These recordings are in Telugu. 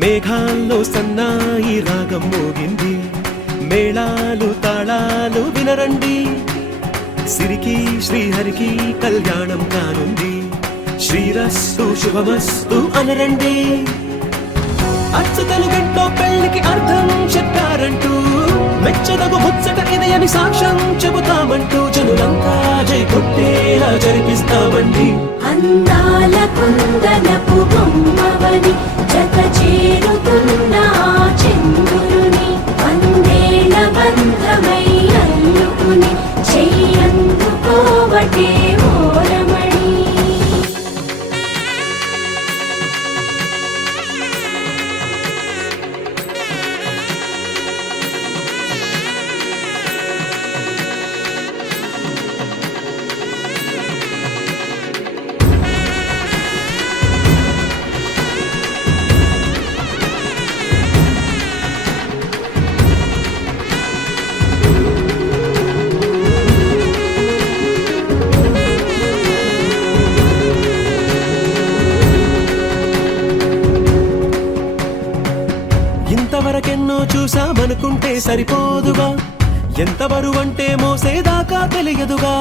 మేఘాల్లో సన్నాయి రాగం మోగింది, మేళాలు తాళాలు వినరండి, సిరికి శ్రీహరికి కళ్యాణం కానుంది, శ్రీరస్తు శుభమస్తు అనరండి. అచ్చు తెలుగంటో పెళ్లికి అర్థం చెప్పారంటూ, మెచ్చదగు ముచ్చట ఇది అని సాక్ష్యం చెబుతామంటూ, జనులంతా జై కొట్టేలా జరిపిస్తామండి. అందాల కుందనపు బొమ్మవని జత చేరుతున్న చంద్రుని, వందేళ్ల బంధమై అల్లుకుని చెయ్యందుకోవటే ఓరమణి. ఇంతవరకెన్నో చూసామనుకుంటే సరిపోదుగా, ఎంత బరువంటే మోసేదాకా తెలియదుగా,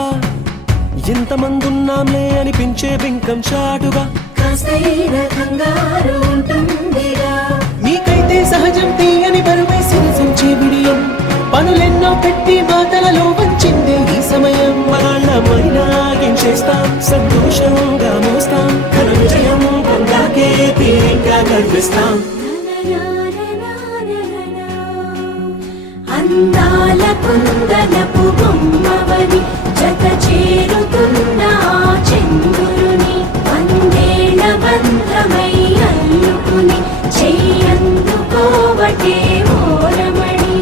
ఇంతమందున్నాంలే అనిపించే బింకం చాటుగా, కాస్తైన కంగారు ఉంటుందిగా. మీకైతే సహజం తీయని బరువై సిరిసించే బిడియం, పనులెన్నో పెట్టి మాటలలో వంచిందే ఈ సమయం. మనాళ్ళమైనా ఏం చేస్తాం, సంతోషంగా మోస్తాం, ఘన విజయం పొందాకే తీరిగ్గా కనిపిస్తాం. అందాల కుందనపు బొమ్మవని జత చేరుతున్న చంద్రుని, వందేళ్ల బంధమై అల్లుకుని చెయ్యందుకోవటే ఓరమణి.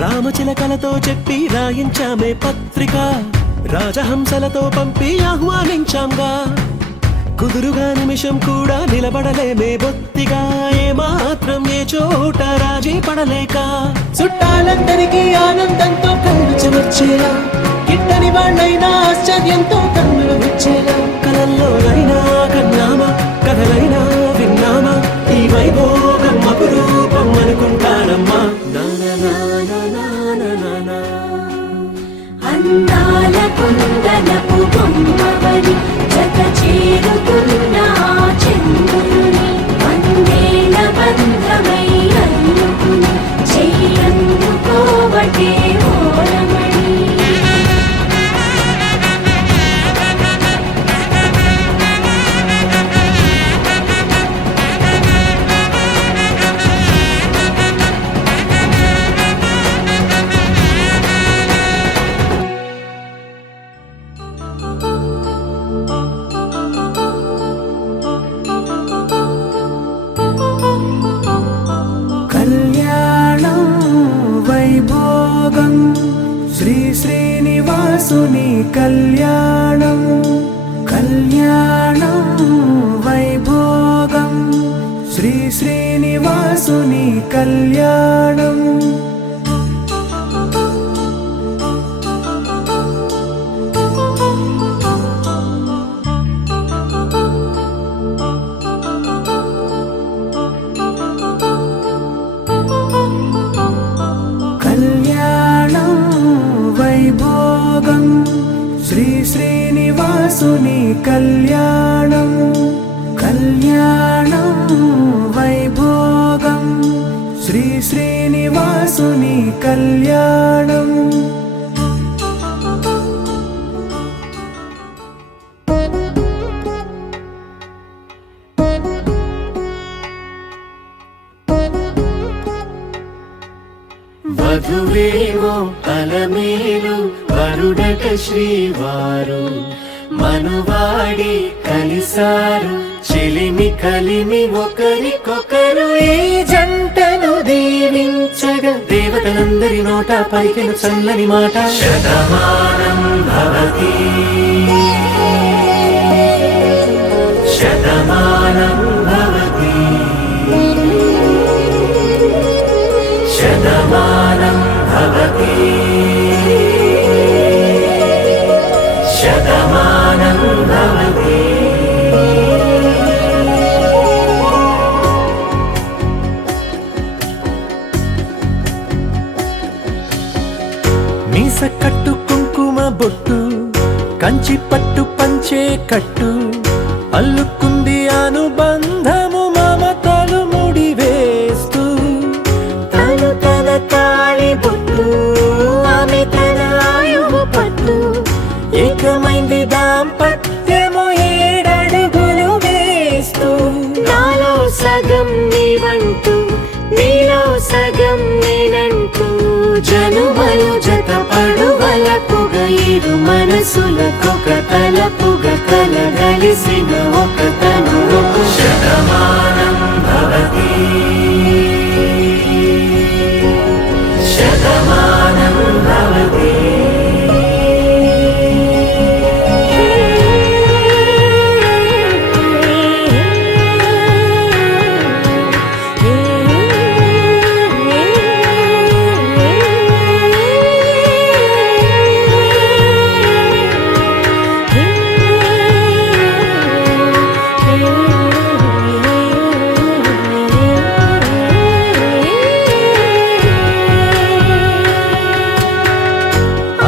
రామచిలకలతో చెప్పి రాయించామే పత్రిక, రాజహంసలతో పంపి ఆహ్వానించాంగా, కుదురుగా నిమిషం కూడా నిలబడలేమే బొత్తిగా, ఏమాత్రం ఏ చోట రాజీ పడలేక, చుట్టాలందరికీ ఆనందంతో కళ్ళు చెమర్చేలా, కిట్టని వాళ్ళైనా ఆశ్చర్యంతో కన్నులు వచ్చేలా, కలల్లోనైనా కన్నామా కథలైనా విన్నామా, ఈ వైభోగం అపురూపం అనుకుంటానమ్మా. అందాల కుందనపు బొమ్మవని జత చేరుతున్న చంద్రుని, వందేళ్ల బంధమై అల్లుకుని చెయ్యందుకోవటే ఓరమణి. కళ్యాణం వైభోగం శ్రీ శ్రీనివాసుని కళ్యాణం, కళ్యాణం వైభోగం శ్రీ శ్రీనివాసుని కళ్యాణం. కళ్యాణం వైభోగం శ్రీ శ్రీనివాసుని కళ్యాణం, కళ్యాణం వైభోగం శ్రీ శ్రీనివాసుని కళ్యాణం. వధువేమో అలమేలు వరుడట శ్రీవారు, మనువాడి కలిసారు చెలిమి కలిమి ఒకరికొకరు ఈ జంటను దీవించగా దేవతలందరి నోట పలికిన చల్లని మాట శతమానం భవతి శతమానం భవతి శతమానం భవతి శతమానం భవతి మీస కట్టు కుంకుమ బొట్టు కంచి పట్టు పంచే కట్టు అల్లుకుంది అనుబంధము మమతలు ముడివేస్తూ తను తన తాళి బొట్టు ఆమె తన ఆయువు పట్టు ఏకమైంది దాంపత్యము 7 అడుగులు వేస్తూ నాలో సగం నీవంటూ నీలో సగం నేనంటూ జనుమలు జత పడువలపుగ ఇరు మనసులకొక తలపుగ కలగలిసిన ఒక తను శతమానం భవతి శతమానం భవతి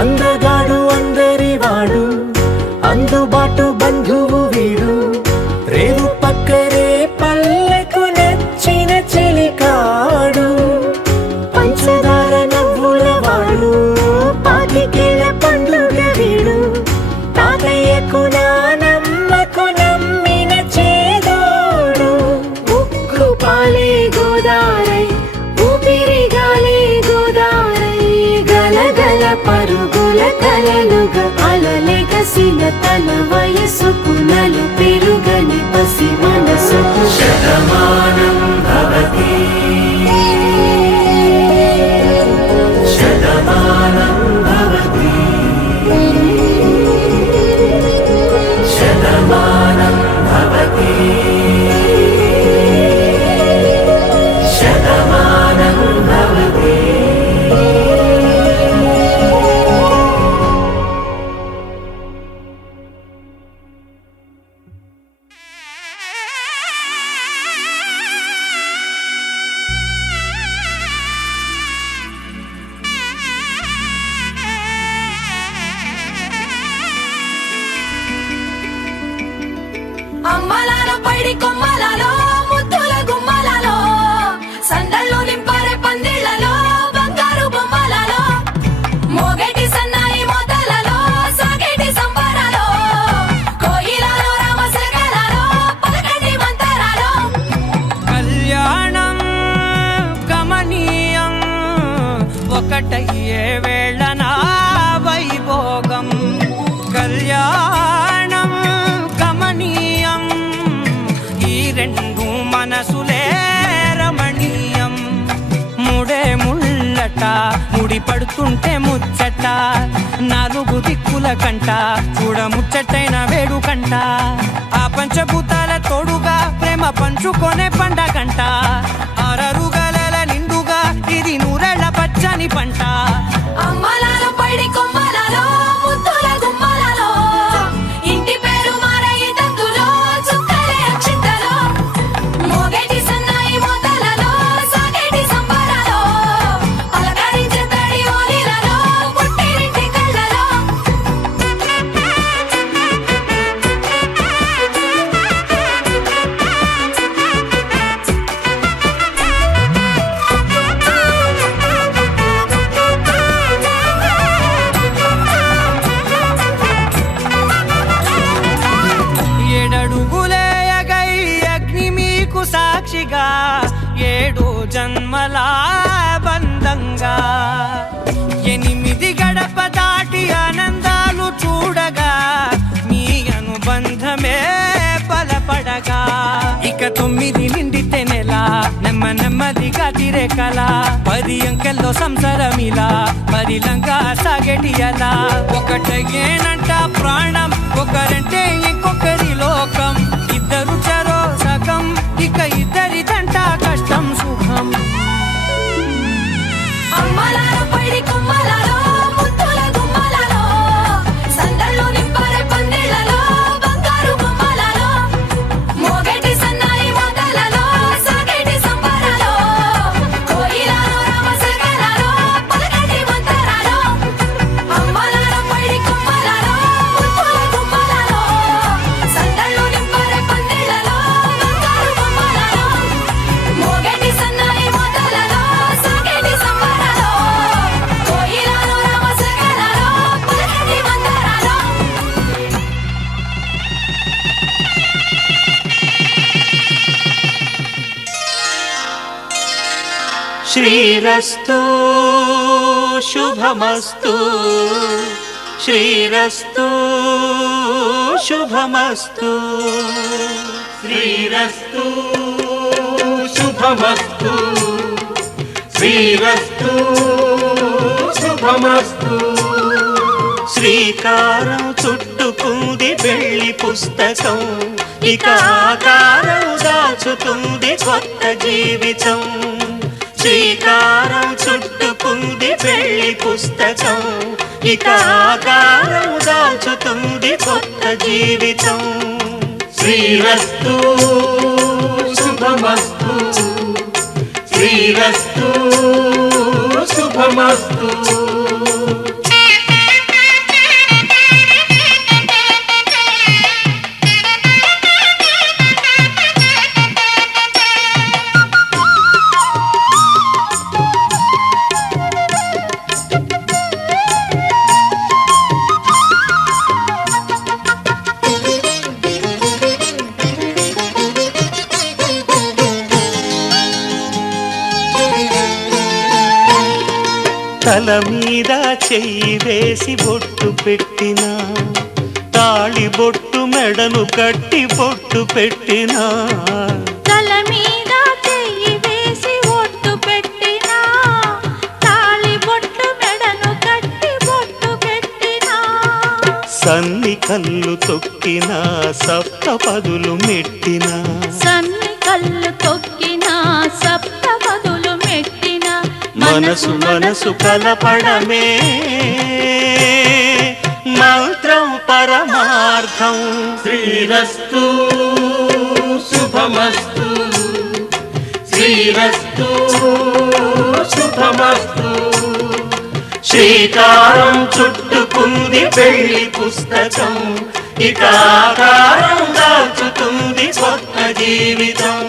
అందగాడు అందరివాడు అందుబాటు బంధువు వీడు రేవు పక్కరే పల్లెకు నచ్చిన చెలికాడు పంచదార నవ్వుల వాడు పాతికేల పండుగ వీడు తాతయ్యకు నానమ్మకు నమ్మిన చేదోడు ఉక్కు పాలే గోదారై ఊపిరి గాలే గోదారై గలగల పరుగుల కలలుగా అలలెగసిన తన వయసుకు నలు పెరుగని పసి మనసుకు శతమానం భవతి శతమానం భవతి శతమానం భవతి శతమానం భవతి అమ్మలాలో పైడి కొమ్మలలో ముద్దుల గుమ్మలలో సందళ్ళు నింపారే పందిళ్లలో బంగారు బొమ్మలలో మోగేటి సన్నాయి మోతలలో సాగేటి సంబరాలో కోయిలలో రామసగలలో పలకటి మంతరాలో కళ్యాణం గమనీయం ఒకటయ్యే వేళ నా వైభోగం కళ్యాణం గమనీయం ఈ రెండు మనసులే రమణీయం ముడే ముళ్ళట ముడి పడుతుంటే ముచ్చట 4 దిక్కుల కంట చూడ ముచ్చటైన వేడుకంట ఆ పంచభూతాల తోడుగా ప్రేమ పంచుకొనే పండగంట అరరుగలల నిండుగా ఇది 100 పచ్చని పంట అమ్మలాలో పైడి కొమ్మలలో ముద్దుల గుమ్మలలో ఇంటి పేరు మారయి తందులో చుక్కలే అక్షింతలో మోగేటి సన్నాయి మోతలలో సాగేటి సంబరాలో అలకరించే తడి ఓలిలలో పుట్టినింటి కళ్ళలో సాక్షిగా 7 జన్మల బంధంగా 8 గడప దాటి ఆనందాలు చూడగా మీ ఉన్నది గతిరే కల 10 అంకెల్లో సంసారమిలా పరిలంగా సాగేటియలా ఒకటేనంట ప్రాణం ఒకరంటే ఇంకొకరి లోకం ఇద్దరు చరో సగం ఇక ఇద్దరిదంట కష్టం సుఖం అమ్మలాలో పడి కొమ్మలలో ముత్తుల గుమ్మలలో సందళ్ళు నింపారే పందిళ్ళలో బంగారు బొమ్మలలో మోగేటి సన్నాయి మోతలలో సాగేటి సంబరాలో కోయిలలో రామసగలలో పలకటి మంతరాలో అమ్మలాలో పడి కొమ్మలలో ముత్తుల గుమ్మలలో సందళ్ళు నింపారే పందిళ్ళలో బంగారు బొమ్మలలో మోగేటి సన్నాయి మోతలలో సాగేటి సంబరాలో కోయిలలో రామసగలలో పలకటి మంతరాలో శ్రీరస్తు శుభమస్తు శ్రీరస్తు శుభమస్తు శ్రీరస్తు శుభమస్తు శ్రీరస్తు శుభమస్తు శ్రీకారం చుట్టుకుంది పెళ్లి పుస్తకం ఇక ఆకారం దాచుతుంది కొత్త జీవితం శ్రీకారం చుట్టుకుంది పెళ్లి పుస్తకం ఇక ఆకారం దాచుతుంది కొత్త జీవితం శ్రీరస్తు శుభమస్తు శ్రీరస్తు శుభమస్తు తల మీద చెయ్యి వేసి బొట్టు పెట్టినా తాళి బొట్టు మెడను కట్టి బొట్టు పెట్టినా తల మీద చెయ్యి వేసి ఒట్టు పెట్టినా తాళి బొట్టు మెడను కట్టి బొట్టు పెట్టినా సన్ని కళ్ళు తొక్కినా సప్త పదులు మెట్టినా సన్ని కళ్ళు తొక్కినా సప్త పదులు మెట్టినా మనసు మనసు కలపడమే మంత్రం పరమార్థం శ్రీరస్తు శుభమస్తు శ్రీరస్తు శుభమస్తు శ్రీకారం చుట్టుకుంది పెళ్లి పుస్తకం ఇక ఆకారం దాచుతుంది కొత్త జీవితం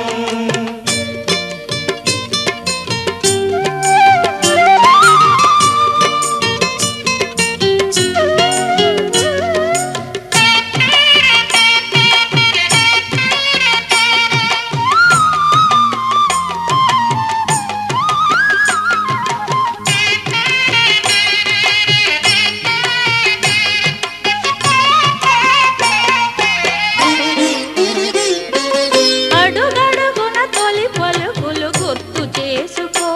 అడుగడుగున తొలి పలుకులు గుర్తు చేసుకో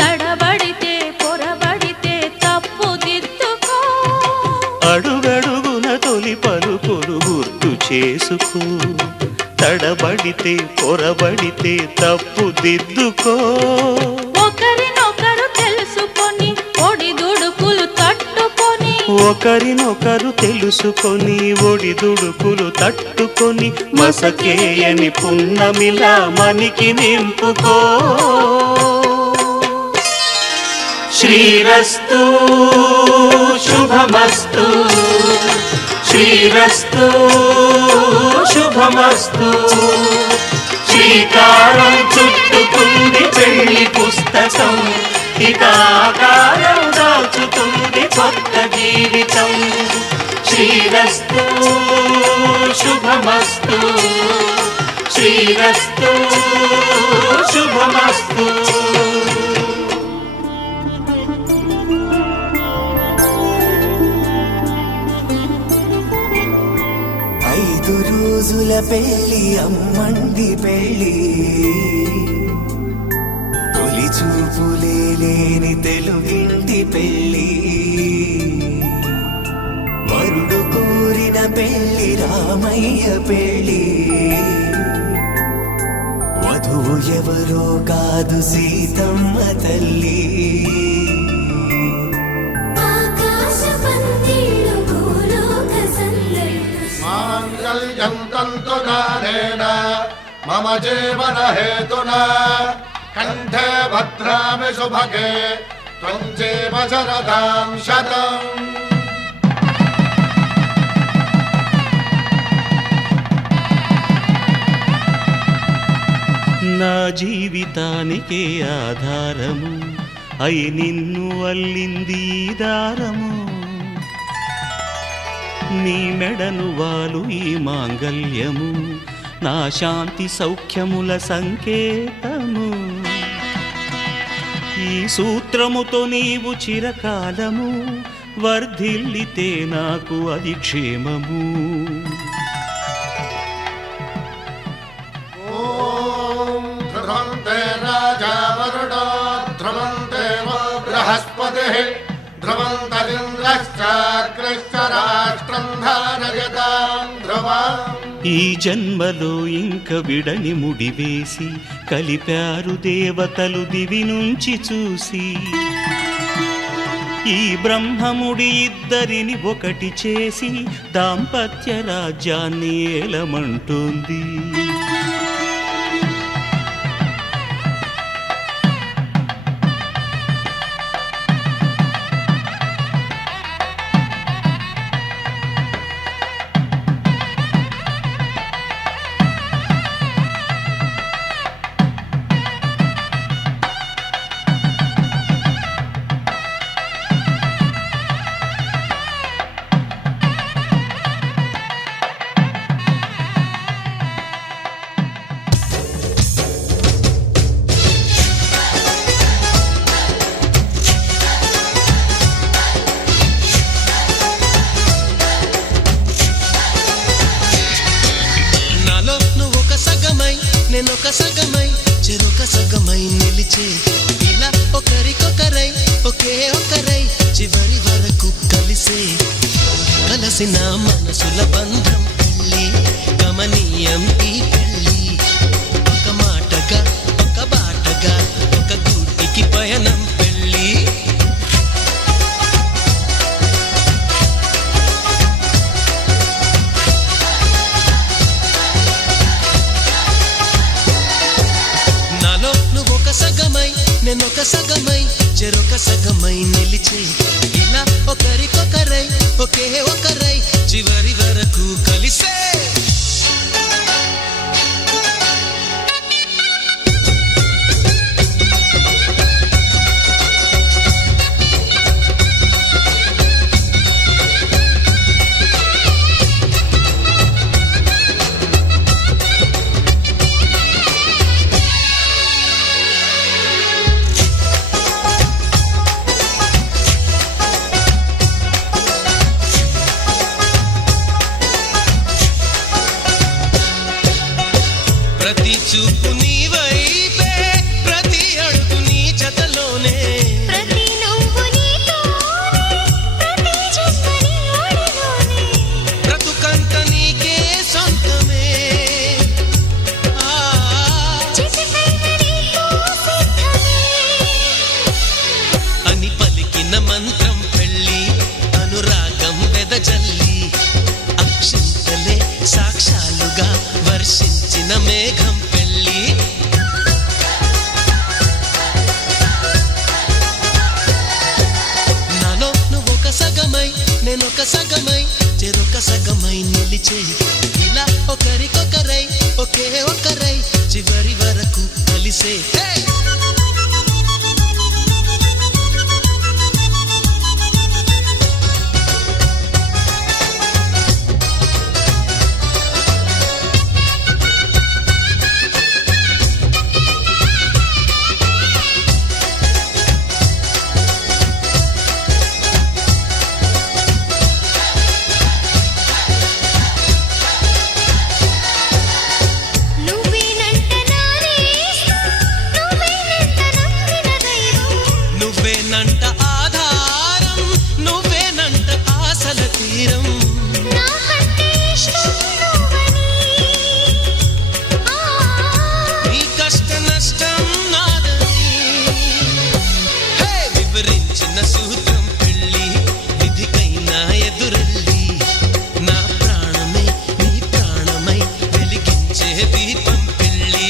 తడబడితే పొరబడితే తప్పు దిద్దుకో అడుగడుగున తొలి పలుకులు గుర్తు చేసుకో తడబడితే పొరబడితే తప్పు దిద్దుకో ఒకరినొకరు తెలుసుకొని ఒడిదుడుకులు తట్టుకొని ఒకరినొకరు తెలుసుకొని ఒడిదుడుకులు తట్టుకొని మసకేయని పున్నమిలా మనికి నింపుకో శ్రీరస్తు శుభమస్తు శ్రీరస్తు శుభమస్తు శ్రీకారం చుట్టుకుంది పెళ్లి పుస్తకం ఇక ఆకారం దాచుతుంది కొత్త జీవితం శ్రీరస్తు శుభమస్తు శ్రీరస్తు శుభమస్తు రోజుల పెళ్ళి అమ్మంది పెళ్ళి చూపులే లేని తెలుగింటి పెళ్ళి వరుడు కోరిన పెళ్ళి రామయ్య పెళ్ళి వధువు ఎవరో కాదు సీతమ్మ తల్లి మాంగళ్యం తంతునానేన మమ జీవన హేతునా కంఠే భద్రామి శుభగే త్వం జీవ శరదాం శతం. నా జీవితానికే ఆధారము అయి నిన్ను అల్లింది ఈ దారము నీ మెడను వాలు ఈ మాంగల్యము నా శాంతి సౌఖ్యముల సంకేతము ఈ సూత్రముతో నీవు చిరకాలము వర్ధిల్లితే నాకు అది క్షేమము. ధ్రువంతే రాజా వరుడో ధ్రువంతే బృహస్పతి ధ్రువంతరింద్రశ్చాగ్రశ్చ రాష్ట్రం ధారయతాం ధ్రువం. ఈ జన్మలో ఇంక విడని ముడివేసి కలిపారు దేవతలు దివి నుంచి చూసి ఈ బ్రహ్మముడి ఇద్దరిని ఒకటి చేసి దాంపత్య రాజ్యాన్ని ఏలమంటోంది. నేనొక సగమై చెరొక సగమై నిలిచే ఇలా ఒకరికొకరై ఒకే ఒకరై చివరి వరకు కలిసే కలసిన మనసుల బంధం పెళ్ళి గమనీయం ఈ పెళ్ళి ఒక మాటగా ఒక బాటగా ఒక గూటికి పయనం పెళ్ళి. సగమై నేనొక సగమై చెరొక సగమై నిలిచే ఇలా ఒకరికొకరై ఒకే ఒకరై చివరి వరకు కలిసే. ప్రతి చూపు నీ వైపే ప్రతి అడుగు నీ జతలోనే ప్రతి నవ్వు నీతోనే ప్రతి జన్మ నీ ఒడిలోనే బ్రతుకంత నీకే సొంతమే చిటికైన నీకు సిద్ధమే అని పలికిన మంత్రం పెళ్ళి అనురాగం వెదజల్లి అక్షింతలే సాక్షాలుగా వర్షించిన మేఘం పెళ్ళి. నాలో నువ్వొక సగమై నేనొక సగమై చెరొక సగమై నిలిచే ఇలా ఒకరికొకరై ఒకే ఒకరై చివరి వరకు కలిసే. నువ్వేనంట నానేస్తా దీపం పెళ్ళి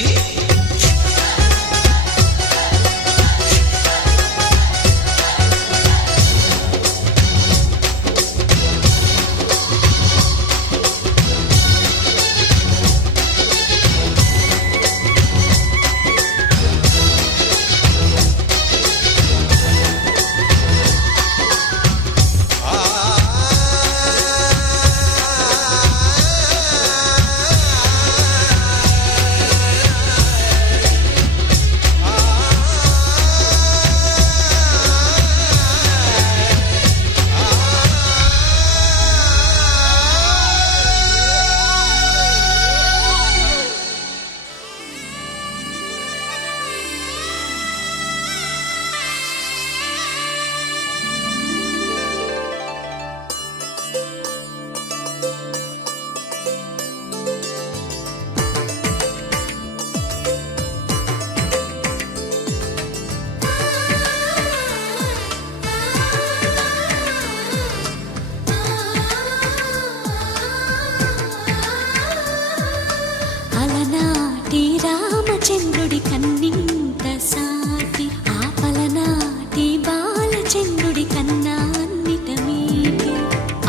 అలనాటి రామచంద్రుడి కన్నింత సాటి ఆపలనాటి బాలచంద్రుడి కన్నా అన్నిట మీటి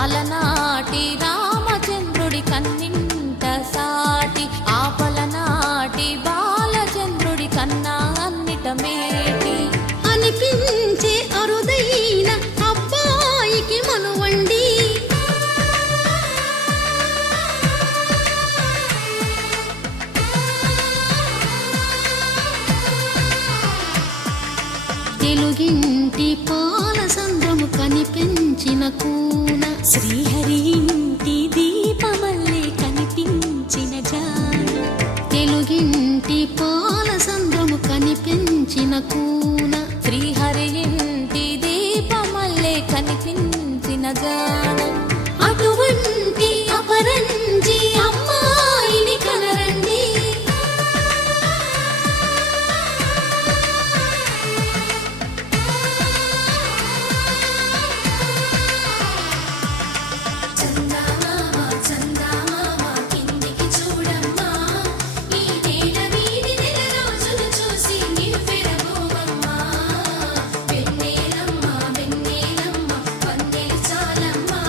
అలనాటి రామచంద్రుడి కన్నింత సాటి ఆపలనాటి బాలచంద్రుడి కన్నా అన్నిట మేటి అనిపించే అరుదైన అబ్బాయికి మనువండి తెలుగింటి పాల సంద్రము కనిపించిన కూన శ్రీహరి ఇంటి దీపమల్లే కనిపించిన జాన తెలుగింటి పాల సంద్రము కనిపించిన కూన శ్రీహరి ఇంటి దీపమల్లే కనిపించిన జాన అటువంటి అపరంజి అమ్మాయిని కనరండి చందమామ చందమామ కిందికి చూడమ్మా ఈ నేల వీడి నెల రోజులు చూసి నివ్వెరబోవమ్మా వెన్నెలమ్మ వెన్నెలమ్మ వందెలు చాలమ్మా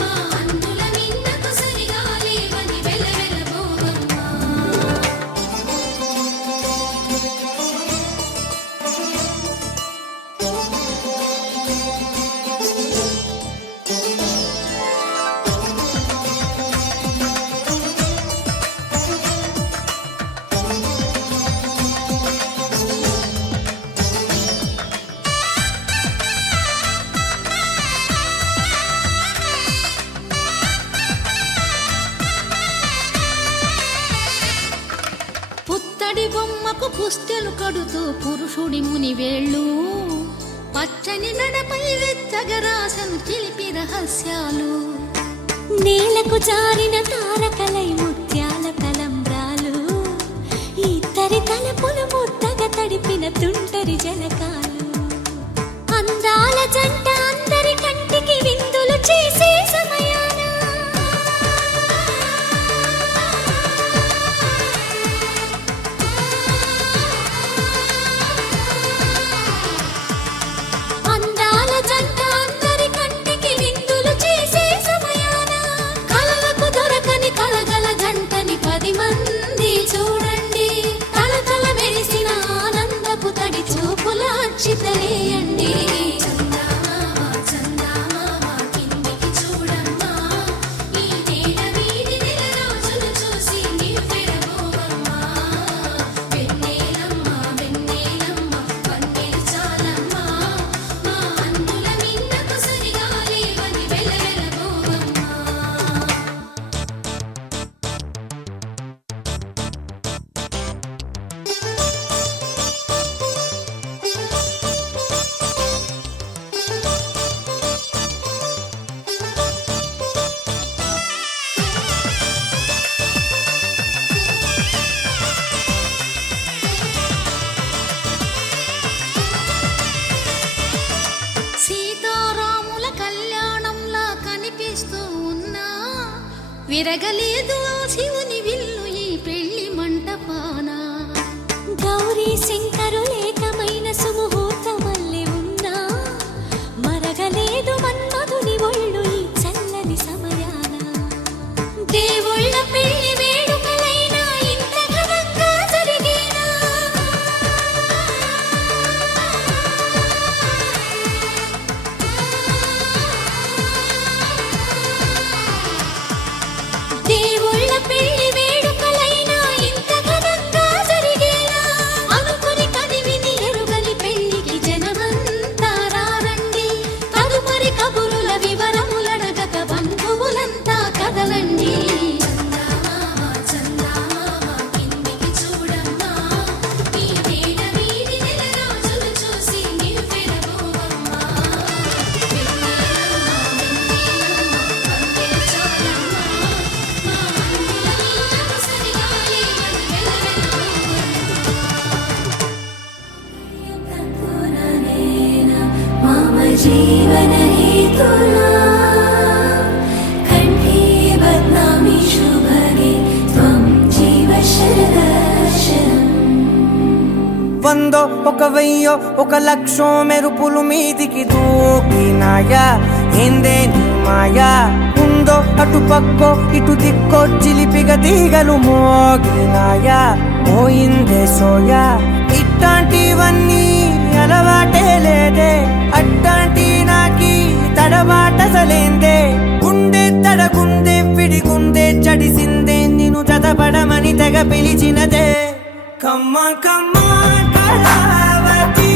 మా అన్నుల మిన్నకు సరిగా లేవని వెలవెలబోవమ్మా పుత్తడి బొమ్మకు పుస్తెలు కడుతూ పురుషుడి ముని వేళ్ళు పచ్చని నడపై వెచ్చగరాసను చిలిపి రహస్యాలు నేలకు జారిన తారకలై ముత్యాల తలంబ్రాలు ఇద్దరి తలపులు ముద్దగా తడిపిన తుంటరి జలకాలు అందాల జంట అందరి కంటికి విందులు చేసే సమయాన అందాల జంట అందరి కంటికి విందులు చేసే సమయాన కలలకు దొరకని కలగల జంటని 10 మంది చూడండి కలకల మెరిసిన ఆనందపు తడి చూపుల అక్షితలేయండి చందమామ చందమామ కిందికి చూడమ్మా ఈ నేల వీడి నెల రోజులు చూసి నివ్వెరబోవమ్మా వెన్నెలమ్మ వెన్నెలమ్మ వందెలు చాలమ్మా మా అన్నుల మిన్నకు సరిగా లేవని వెలవెలబోవమ్మా సీతారాముల కళ్యాణంలా కనిపిస్తూ ఉన్నా విరగలేదు ఆ శివుని విల్లు ఈ పెళ్లి మండపాన గౌరీ శంకరులేకమైన సుముహూర్తమల్లె ఉన్నా మరగలేదు మన్మధుని ఒళ్ళు ఈ చల్లని సమయాన దేవుళ్ళ పెళ్లి వేడుకలైనా ఇంత ఘనంగా జరిగేనా దేవుళ్ళ పెళ్లి వేడుకలైనా ఇంత ఘనంగా జరిగేనా అనుకుని కదివిని ఎరుగని పెళ్లికి జనమంతా రారండి తదుపరి కబురుల వివరములడగక బంధువులంతా కదలండి చందమామ కిందికి చూడమ్మా ఈ నేల వీధి నెల రోజులు చూసి నివ్వెరబోవమ్మా మమ జీవన హేతునా కంఠే బధ్నామి శుభగే త్వం జీవ శరదర్శనం వందో ఒక వెయ్యో ఒక లక్షో మెరుపులు మీదికి దూకినాయా ఏందే నీ మాయా ఉందో అటు పక్కో ఇటు దిక్కో చిలిపిగ తీగలు మోగినాయా పోయిందే సోయా ఇట్లాంటివన్నీ అలవాటే లేదే అట్లాంటి నాకి తడబాటసలేందే గుండె తడగుందే విడిగుందే చడిసిందే నిన్ను చదపడమని తెగ పిలిచినదే కమ్మ కమ్మ కళావతి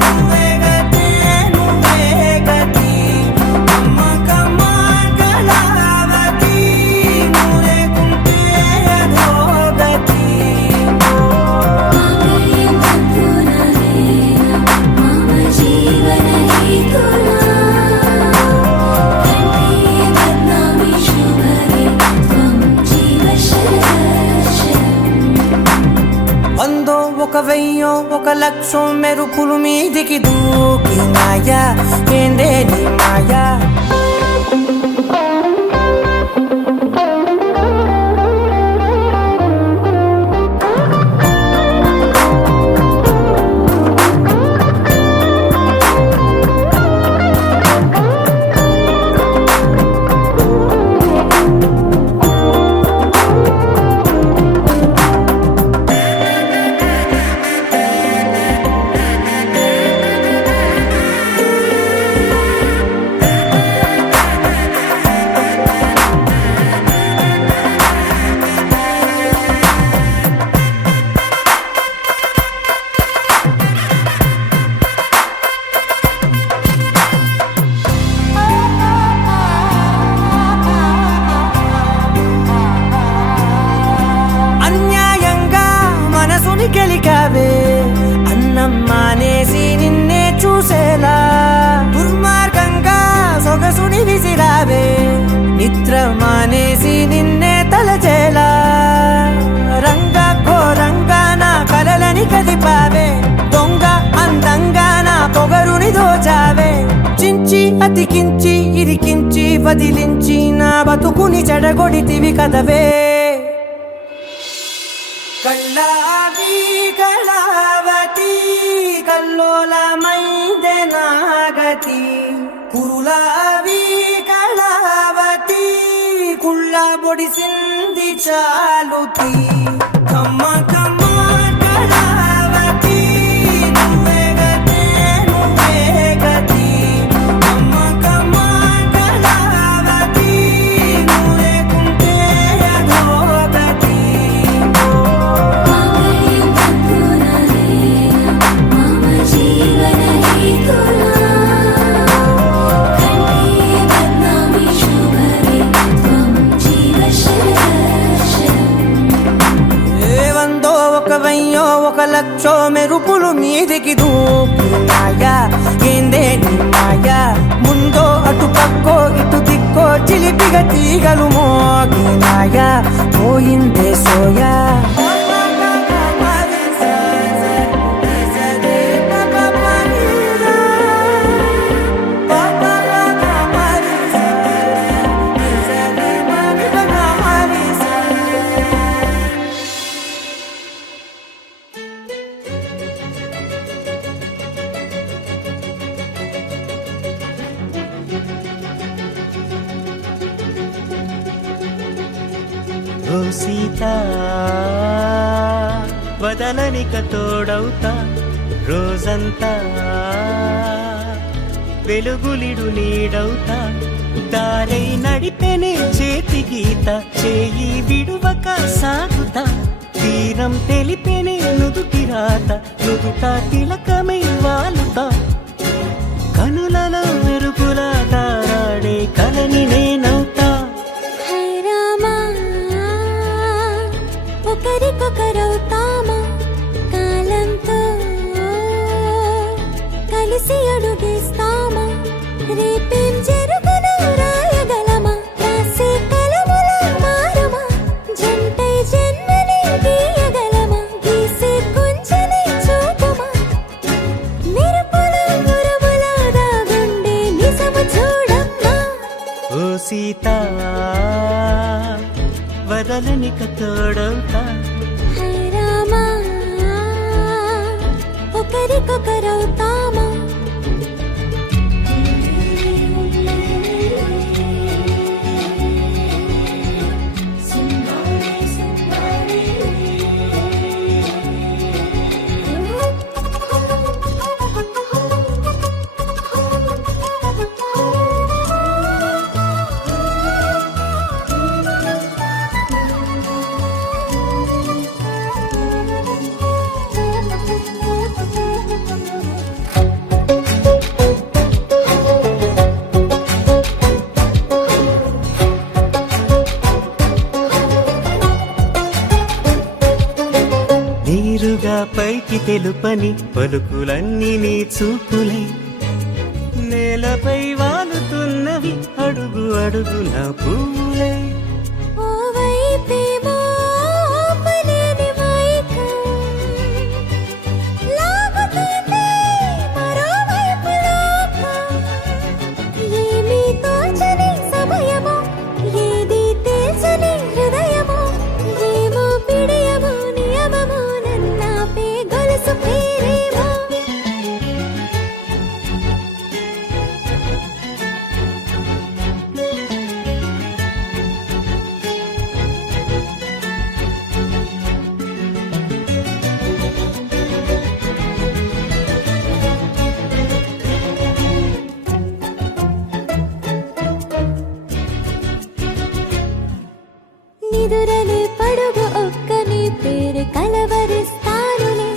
నువ్వే గతే నువ్వే గతి కమ్మ కమ్మ కళావతి నువ్వు లేకుంటే అధోగతి మమ జీవన హేతునా కంఠే బధ్నామి శుభగే త్వం జీవ శరదర్శనం వందో ఒక వెయ్యో ఒక లక్షో మెరుపులు మీదికి దూకినాయా ఏందే నీ మాయా అన్యాయంగా మనసుని గెలికావే అన్నం మానేసి నిన్నే చూసేలా దుర్మార్గంగా సొగసుని విసిరావే నిద్ర మానేసి నిన్నే తలచేలా రంగ ఘోరంగా నా కలలని కదిపావే దొంగ అందంగా నా పొగరుని దోచావే చించి అతికించి ఇరికించి వదిలించి నా బతుకుని చెడగొడితివి కదవే కళ్ళావి కళావతి కల్లోలమైందే నాగతి కురులావి కళావతి కుళ్ళ బొడిసింది చాలుతి కమ్మ కమ్మ కళావతి నువ్వే గతే నువ్వే గతి కమ్మ కమ్మ కళావతి నువ్వు లేకుంటే అధోగతి మమ జీవన హేతునా కంఠే బధ్నామి శుభగే త్వం జీవ శరదర్శనం వందో ఒక వెయ్యో ఒక లక్షో మెరుపులు మీదికి దూకినాయా ఏందే నీ మాయా ముందో అటు పక్కో ఇటు దిక్కో చిలిపిగ తీగలు మోగినాయా పోయిందే సోయా సీత వదలనిక తోడవుతా రోజంతా వెలుగులిడు నీడవుతా దారై నడిపెనే చేతి గీత చేయి విడువక సాగుతా తీరం తెలిపెనే నుదుటి రాత నుదుట తిలకమై వాలుతా కనులలో మెరుపుల తారాడే కలని నేనవుతా హై రామా ఒకరికొకరవుతామా కాలంతో కలిసి అడుగేస్తామా రేపేం జరుగునో రాయగలమా రాసే కలముల మారమా జంటై జన్మని గీయగలమా గీసే కొంచెని చూపుమా మెరుపుల మురముల దాగుండే నిజము చూడమ్మా ఓ సీత వదలనిక తోడవుతా హై రామా ఒకరికొకరవుతామా నీరుగా పైకి తెలుపని పలుకులన్నీ నీ చూపులై నేలపై వాలుతున్నవి అడుగు అడుగున పూలై ఓ వైపేమో ఆపలేని మైకం లాగుతుంది మరోవైపు లోకం ఏమీ తోచని సమయమో ఏది తేల్చని హృదయమో ఏమో పిడియమో నియమమో నన్నాపే గొలుసు పేరేమో నిదురలే పడుగు ఒక్క నీ పేరు కలవరిస్తానులే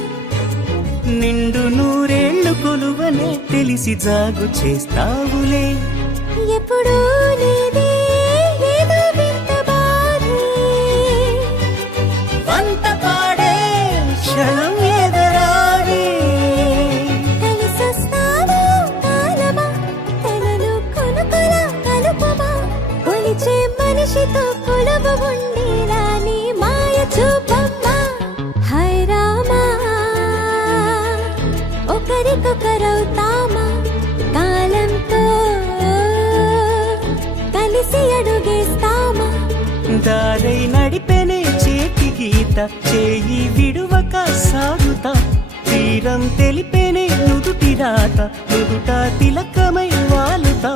నిండు నూరేళ్లు కొలువనే తెలిసి జాగు చేస్తావులే ఎప్పుడూ లేదే ఏదో వింత బాధే వంత పాడే క్షణం ఎదరాడే కలిసొస్తావో కాలమా తనను కొనుకొల కలుపమా కొలిచే మనిషితో కొలువు ఉండేలా నీ మాయ చూపమ్మా హై రామా ఒకరికొకరవుతామా కాలంతో కలిసి అడుగేస్తామా దారై నడిపెనే చేతి గీత చేయి విడువక సాగుతా తీరం తెలిపెనే నుదుటి రాత నుదుట తిలకమై వాలుతా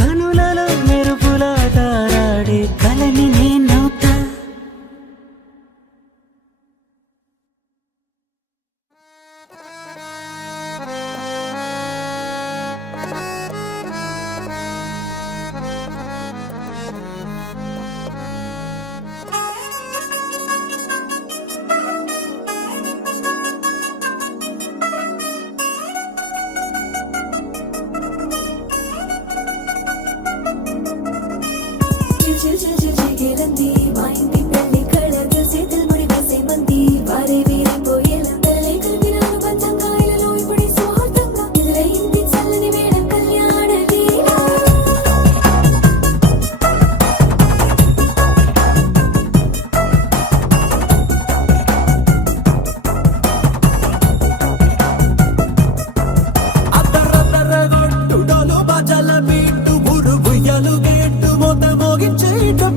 కనులలో మెరుపుల తారాడే కలని నేనవుతా చిగిరంది మా ఇంటి పెళ్లి కళగా చేతులు ముడి వేసే మంది వారే వీరిపోయేలా తల్లి కలిపినాను పంచకాయలలో ఇప్పుడు సౌహార్దంగా ఎదురైంది చల్లని వేళ కళ్యాణ లీల అద్దరద్దరగొట్టు డోలు బాజాల బీటు ఊరు బుయ్యలు గేట్టు మోత మోగించేటు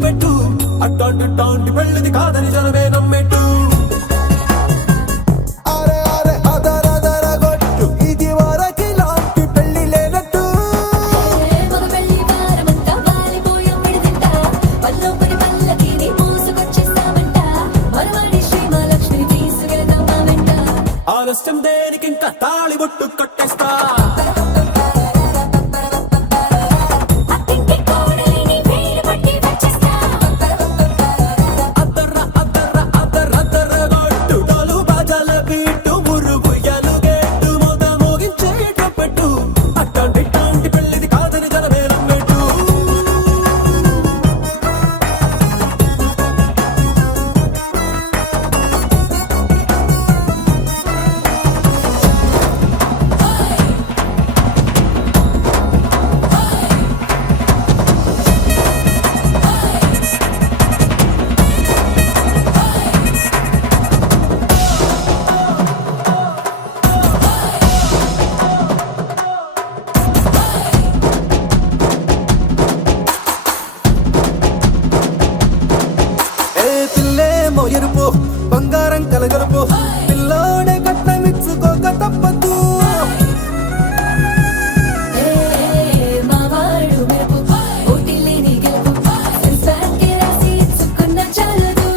ఆలస్యం దేనికి ఇంకా తాళిబొట్టు కట్టేస్తా అత్తింటి కోడలిని వేలు పట్టి వచ్చేస్తా అద్దర్ర అద్దర్ర అద్దర్ర అద్దర్ర గొట్టు డోలు బాజాల బీటు మురుగు ఎలుగెట్టు మొద మోగించేటప్పుడు అట్టాంటి టాంటి పెళ్ళిది కాదని జనమేలం పెట్టు పిల్లేమో ఎరుపు బంగారం కలగలుపు పిల్లోడే కట్నమిచ్చుకోక తప్పదు మా వాడు మెరుపు ఓటిల్లేని గెలుపు సెన్సార్కి రాసి ఇచ్చుకున్న చాలదు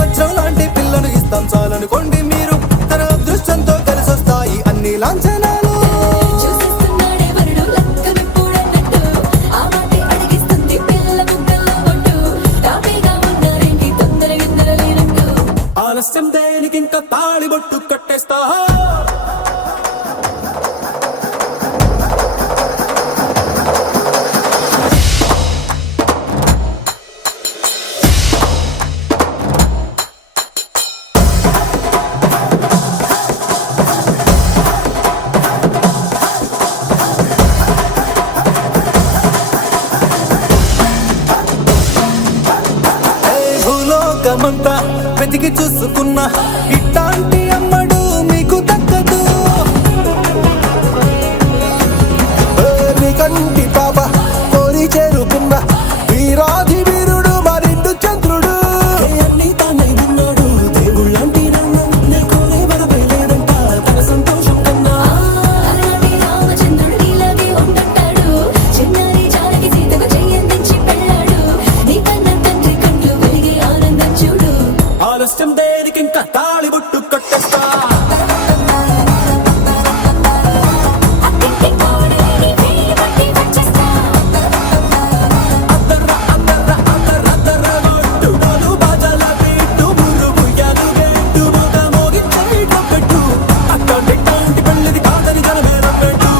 వచ్చం లాంటి పిల్లను ఇస్తాం చాలనుకోండి మీరు తన అదృష్టంతో కలిసొస్తాయి అన్ని లాంఛనాలు చూసేస్తున్నాడే వరుడు లక్క విప్పుడన్నట్టు ఆ మాటే అడిగిస్తుంది పిల్ల ముగ్గల్లో ఒట్టు తాపీగా ఉన్నారేంటి తొందర గిందర లేనట్టు ఆలస్యం దేనికి ఇంకా తాళిబొట్టు కట్టేస్తా భూలోకమంతా వెతికి చూసుకున్నా ఇట్లాంటి అమ్మడు మీకు దక్కదు మీ కంటి పాప కోరి చేరుకున్న వీరాధి వీరుడు మరిండు చంద్రుడు అన్ని తానై ఉన్నాడు దేవుళ్ళంటి నన్ను నే కోరే వరపై లేడంట తన సంతోషం కన్నా అలాంటి రామచంద్రుడు ఇలాగే ఉండంటాడు చిన్నారి జానకి సీతకు చెయ్యందించి పెళ్ళాడు నీ కన్న తండ్రి కండ్లు వెలిగి ఆనందం చూడు ఆలస్యం దేనికి ఇంకా తాళిబొట్టు కట్టేస్తా అత్తింటి కోడలిని వేలు పట్టి వచ్చేస్తా అద్దర్ర అద్దర్ర అద్దర్ర అద్దర్ర గొట్టు డోలు బాజాల బీటు మురుగు ఎలుగెట్టు మొద మోగించేటప్పుడు అట్టాంటి టాంటి పెళ్ళిది కాదని జనమేలం పెట్టు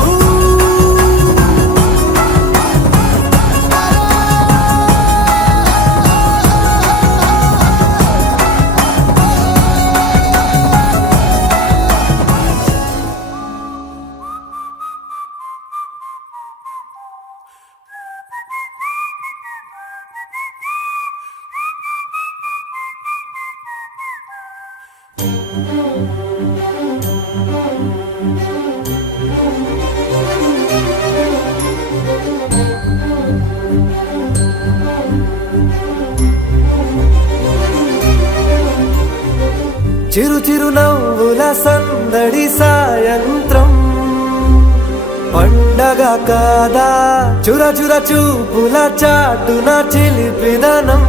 చిరు చిరు నవ్వుల సందడి సాయంత్రం పండగ కాదా చుర చుర చూపుల చాటున చిలిపిదనం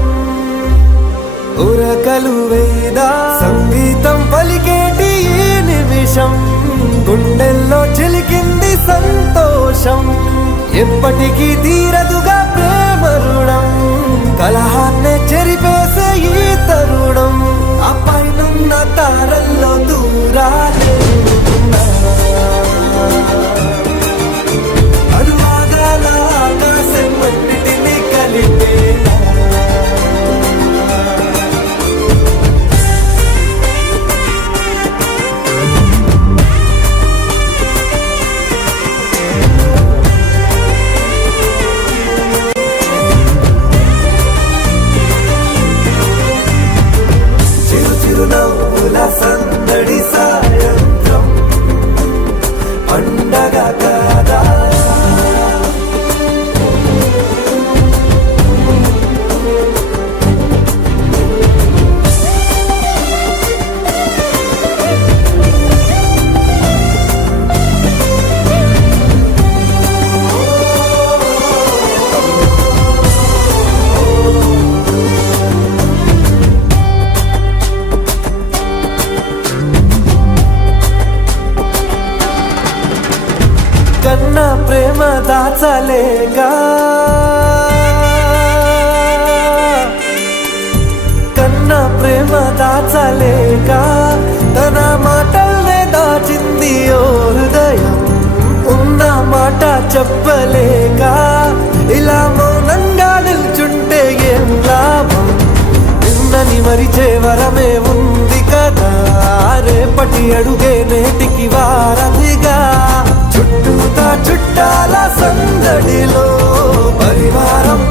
ఉరకలు వేదా సంగీతం పలికేటి ఈ నిమిషం గుండెల్లో చిలికింది సంతోషం ఎప్పటికీ తీరదుగా ప్రేమ రుణం కలహాన్నే చెరిపేసే ఈ తరుణం ఆ పైనున్న తారల్లో దూరాలే ఉన్నా. అనురాగాల ఆకాశం అన్నిటినీ కలిపేలా చిరు చిరు నవ్వుల సందడి సాయంత్రం పండగ కాదా దాచలేక కన్న ప్రేమ దాచలేక తన మాటల్నే దాచింది ఓ హృదయం ఉన్న మాట చెప్పలేక ఇలా మౌనంగా నిల్చుంటే ఏం లాభం నిన్నని మరిచే వరమే ఉంది కదా రేపటి అడుగే నేటికి వారధిగా చుట్టూతా చుట్టాల సందడిలో పరివారం